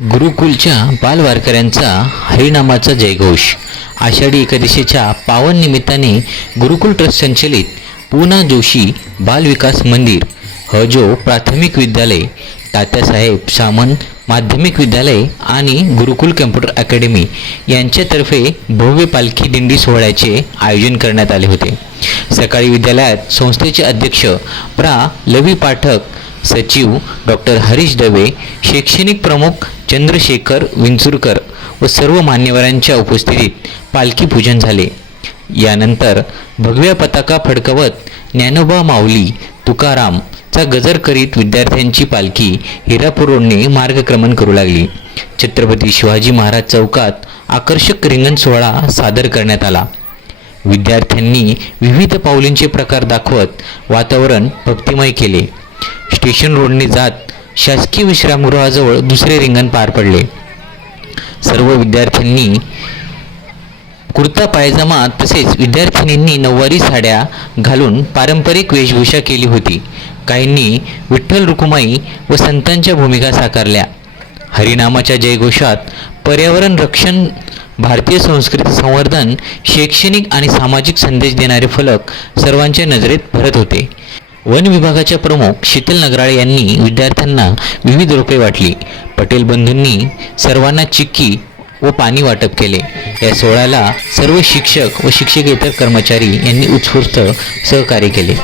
गुरुकुलच्या बालवारकऱ्यांचा हरिनामाचा जयघोष. आषाढी एकादशीच्या पावन निमित्ताने गुरुकुल ट्रस्ट संचलित पूना जोशी बाल विकास मंदिर हजो प्राथमिक विद्यालय, तात्यासाहेब सामंत माध्यमिक विद्यालय आणि गुरुकुल कम्प्युटर अकॅडमी यांच्यातर्फे भव्य पालखी दिंडी सोहळ्याचे आयोजन करण्यात आले होते. सकाळी विद्यालयात संस्थेचे अध्यक्ष प्रा. लवी पाठक, सचिव डॉक्टर हरीश दवे, शैक्षणिक प्रमुख चंद्रशेखर विंचुरकर व सर्व मान्यवरांच्या उपस्थितीत पालखी पूजन झाले. यानंतर भगव्या पताका फडकवत ज्ञानोबा माऊली तुकाराम चा गजर करीत विद्यार्थ्यांची पालखी हिरापूर रोडने मार्गक्रमण करू लागली. छत्रपती शिवाजी महाराज चौकात आकर्षक रिंगण सोहळा सादर करण्यात आला. विद्यार्थ्यांनी विविध पाऊलींचे प्रकार दाखवत वातावरण भक्तिमय केले. स्टेशन रोडने जात शासकीय विश्रामगृहाजवळ दुसरे रिंगण पार पडले. सर्व विद्यार्थ्यांनी कुर्ता पायजामा तसेच विद्यार्थिनींनी नऊवारी साड्या घालून पारंपरिक वेशभूषा केली होती. काहींनी विठ्ठल रुक्माई व संतांच्या भूमिका साकारल्या. हरिनामाच्या जयघोषात पर्यावरण रक्षण, भारतीय संस्कृती संवर्धन, शैक्षणिक आणि सामाजिक संदेश देणारे फलक सर्वांच्या नजरेत भरत होते. वन विभागाच्या प्रमुख शीतल नगराळे यांनी विद्यार्थ्यांना विविध रोपे वाटली. पटेल बंधूंनी सर्वांना चिक्की व पाणी वाटप केले. या सोहळ्याला सर्व शिक्षक व शिक्षकेतर कर्मचारी यांनी उत्स्फूर्त सहकार्य केले.